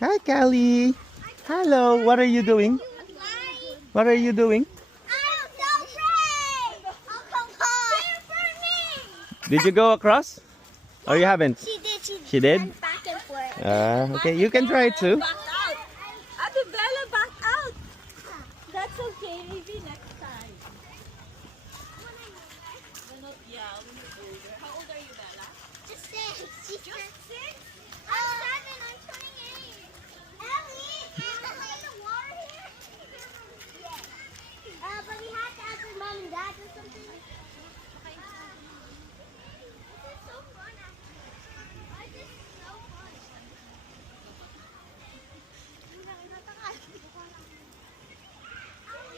Hi, Callie. Hello. What are you doing? What are you doing? Did you go across? Or you haven't? She did. She did? Went back and forth. Okay, you can try it too. Back out. Ate Bella, back out. That's okay. Maybe next time. Yeah, when you're older. How old are you, Bella? Just 6. Just 6? I'm 7. I'm turning 8. Ellie, is the water here? Yes. But we have to ask your mom and dad or something. This is so fun, actually. This is so fun. I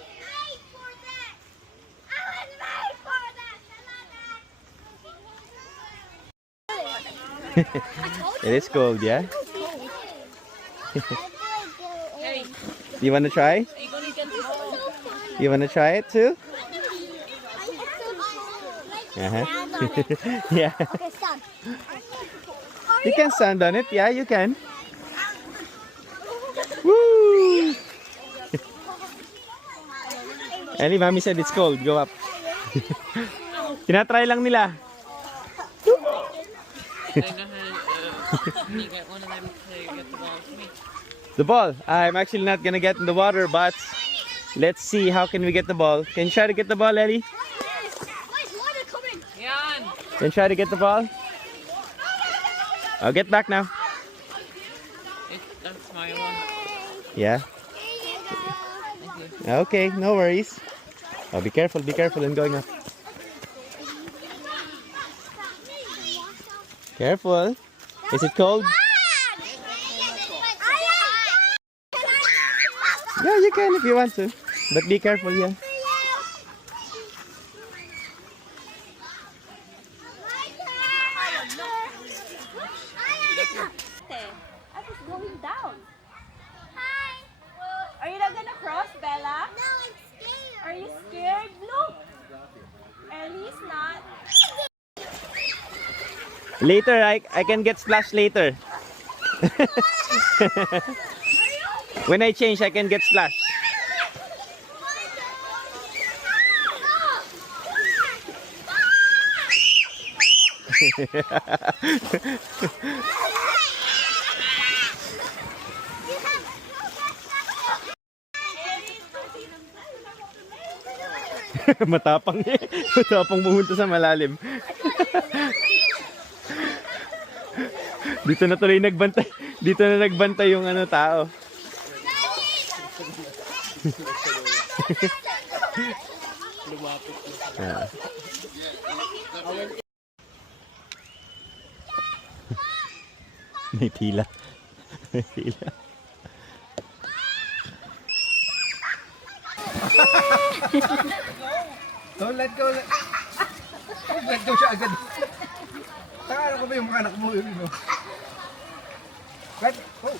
was made for that. I was made for that. It is cold, yeah? Hey, You want to try? are you going to get this? You want to try it too? Yeah. Okay, stop. You can stand on it. Yeah, you can. Woo! Ellie, mommy said it's cold. Go up. Tinatry lang nila. One of them to get the ball to me. The ball. I'm actually not gonna get in the water, but let's see how can we get the ball. Can you try to get the ball, Ellie? Yan. Can you try to get the ball? I'll get back now. That's my one. Yeah. Okay, no worries. Oh, be careful, I'm going up. Careful. Is it cold? Yeah, you can if you want to. But be careful, yeah. I was going down. Are you not gonna cross, Bella? No, I'm scared. Are you scared? Look. Ellie's not. Later, I can get splashed later. When I change, I can get splashed. Matapang eh. Matapang pumunta sa malalim. Dito na tuloy nagbantay. Dito na nagbantay yung ano tao. Ah. May pila. May pila. Don't let go. Let go siya agad. Takala ko ba yung mga anak mo yun, no? Let go.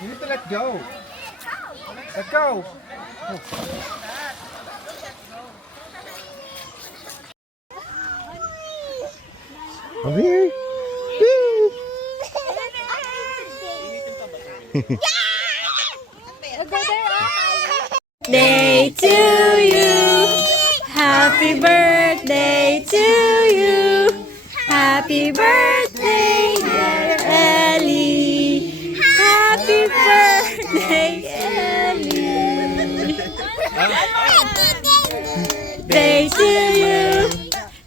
You need to let go. Let go. Oh. Over here. Day to you. Happy birthday to you. Happy birthday, dear Ellie. Happy birthday, Ellie. Day to you.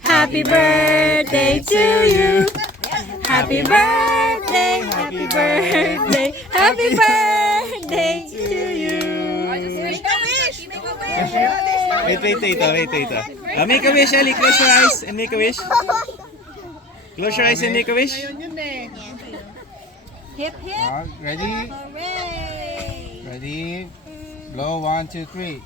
Happy birthday to you. Happy birthday, happy birthday, happy birthday to you. Wait. Make a wish, Ellie. Close your eyes and make a wish. Close your eyes and make a wish. Hip hip. Ready? Hooray! Ready? Blow 1, 2, 3.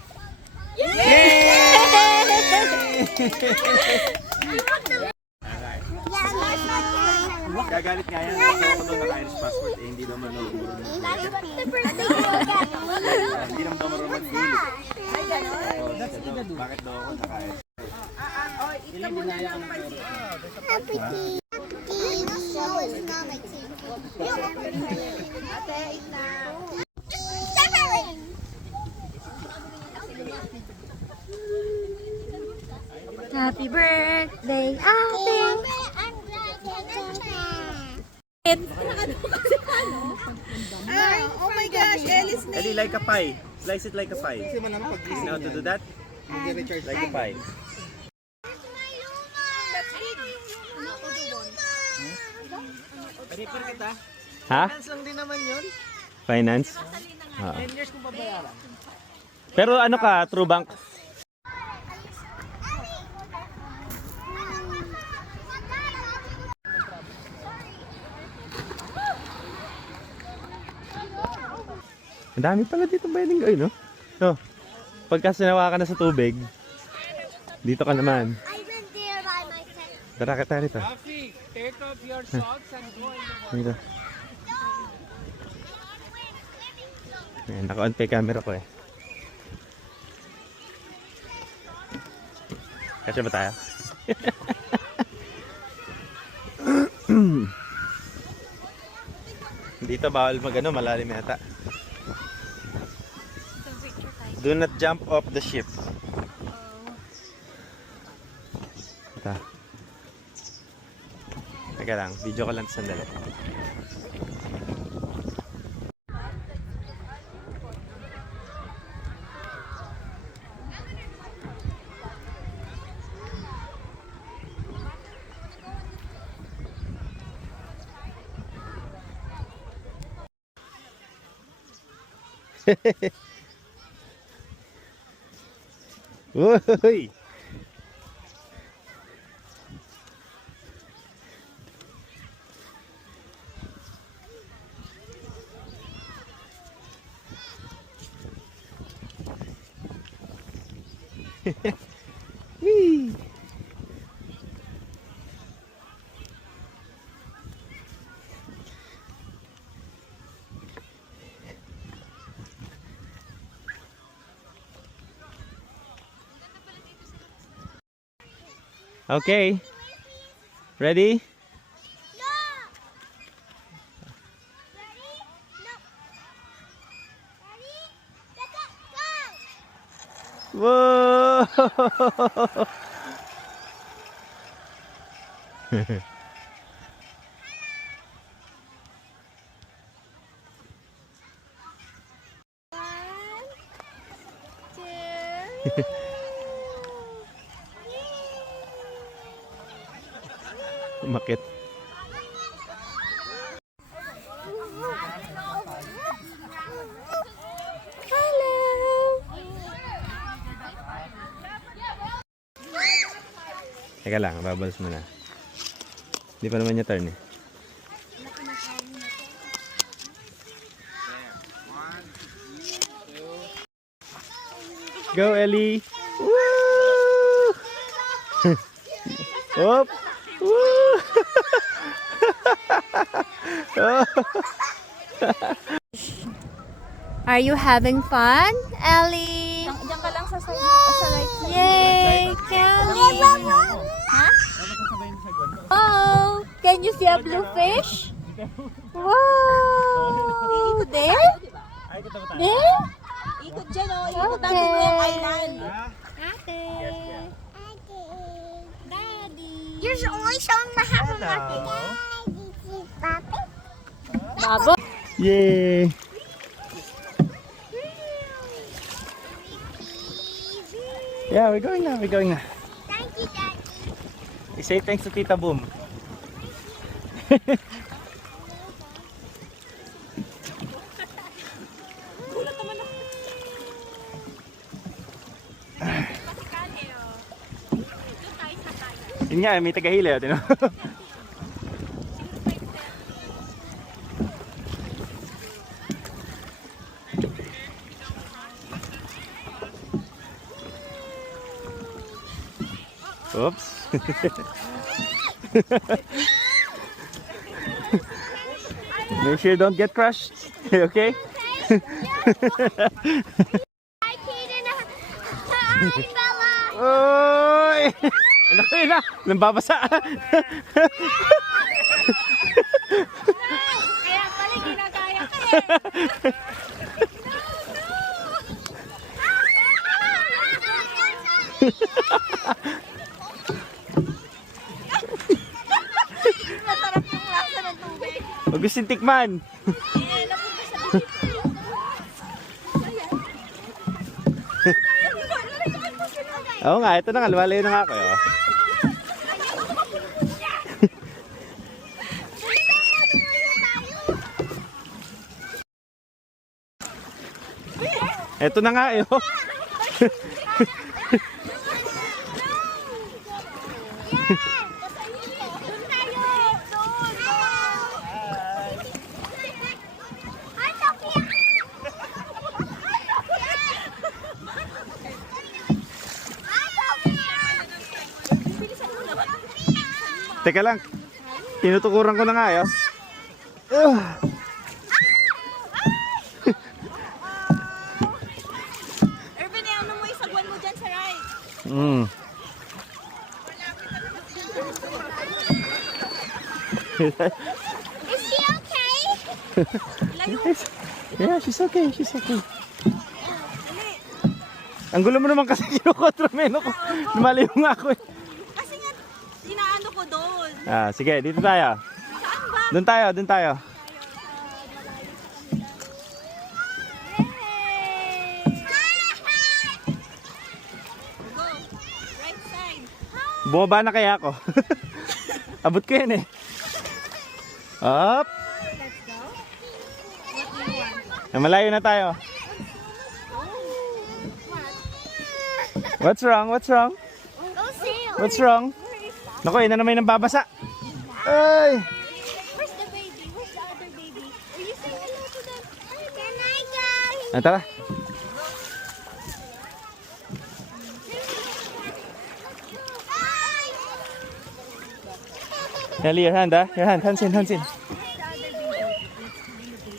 Gagalit nga yan. Ako doon naka-Irish passport. Eh, hindi naman marunong. Hindi naman marunong mag-gilip. Bakit daw ako naka-Irish? Happy birthday. snow is not like Happy birthday, Ate! Oh my gosh, Ellis. Ellie, like a pie. Slice it like a pie. Kasi man naman pag-gising. Now to do that, Mag-recharge. like a pie. Refer kita. Ha? Finance lang din naman yun. Finance? Oo. 10 years kung babayaran. Pero ano ka, True Bank? Ang dami pala dito pwedeng gawin, no? So, pagka sinawa ka na sa tubig, dito ka naman. I went there by myself. Tara ka tayo rito. Rafi, take off your socks and go in the Dito. Ayan, naka-on pa yung camera ko eh. Kasya ba tayo? Dito bawal mag-ano, malalim yata. Do not jump off the ship. Ito. Teka lang, video ko lang sandali. Uy! Whee! Okay. Ready? No. Ready? No. Ready? Get up, go. Whoa! One, two. Umakit. Teka lang, babals mo na. Hindi pa naman niya turn eh. Go Ellie! Woo! Hop! Woo! Are you having fun, Ellie? Diyan ka lang sa side. Sa right side. Yay, Kelly! Huh? Oh, can you see a blue fish? Wow! There? There? Ikot dyan o. Ikot natin yung island. Ate. Daddy. You're only showing the half of my face. Daddy, see Papi? Babo. Yay! Yeah, we're going now. We're going now. Thank you, Daddy. Say thanks to Tita Boom. Yun nga, may tagahili. Tino? Oops. Make sure you don't get crushed. Okay? Hi, Kaden. Hi, Bella. Oy! Ano ko yun na? Nambabasa. Kaya pala ginagaya ka eh. Masarap yung lasa ng tubig. Huwag gusto tikman. Eh, napunta sa bibig. Oo nga, ito na nga. Lumalayo na nga ako. Oh. Ito na nga eh. Oh. Teka lang. Tinutukuran ko na nga eh. Oh. Irvin, ano mo isagwan mo dyan sa right? Mm. Is she okay? Yeah, she's okay. She's okay. Ang gulo mo naman kasi kinukontrameno ko. Lumalayo nga ako eh. Kasi nga, inaano ko doon. Ah, sige, dito tayo. Saan ba? Doon tayo, doon tayo. Go. Right side. Bumaba na kaya ako. Abot ko yan eh. Up. Let's go. What do you want? Malayo na tayo. What's wrong? What's wrong? Go sail. What's wrong? Naku, yun na naman yung babasa. Ay! Where's the baby? Where's the other baby? Will you say hello to them? Can I go? Ah, tara. Ellie, your hand, ah. Your hand. Hands in, hands in.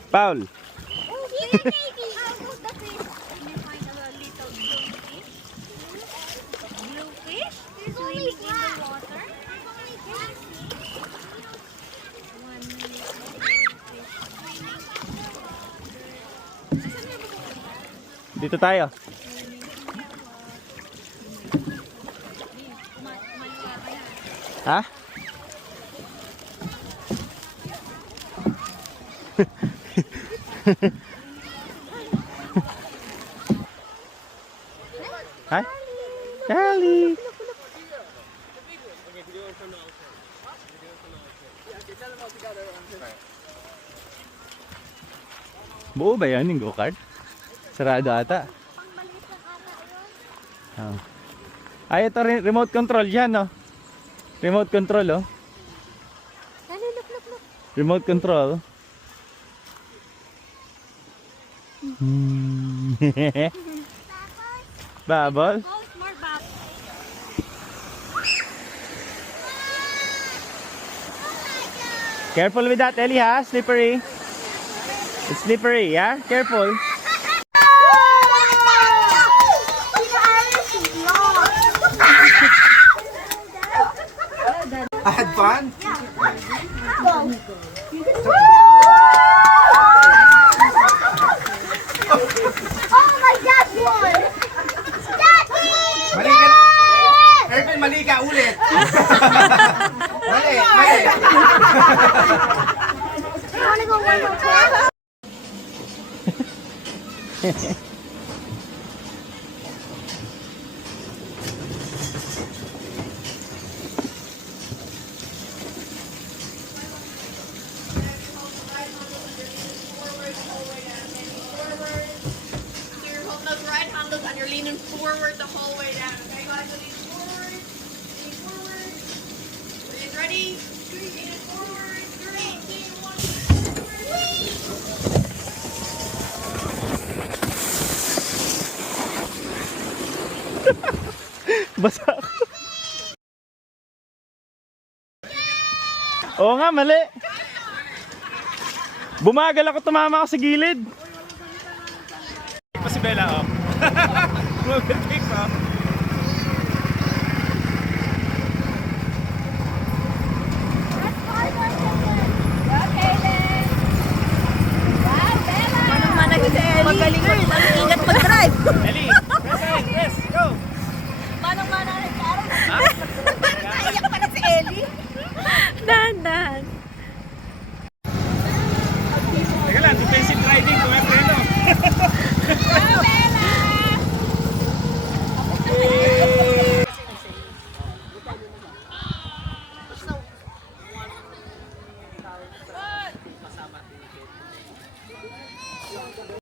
Paul. Oh, here, baby. How about the fish? Can you find a little blue fish? Blue fish? Swimming in the water? One fish. Dito tayo. Ha? Hi. Ellie. Buo ba yan yung go-kart? Sarado ata. Oh. Ay, ito remote control yan, no? Remote control, oh. Dali, look. Remote control. Bubble. Oh, more back. Careful with that, Ellie, ha? Slippery. It's slippery, yeah? Careful. I had fun. Oh my God, one! Daddy! Mali ka. Ervin, mali ka ulit. Mali. You wanna go one more time? So you're holding those right handles and you're leaning forward the whole way down. Okay, guys? So lean forward. Lean forward. Breathe. Ready? Lean forward. 3, 2, 1. Basa ako. Oo nga, mali. Bumagal ako, tumama ako sa gilid. Pa si Bella, oh. Mag-take, oh. That's farther than Magaling mag-ingat mag-drive. Ellie,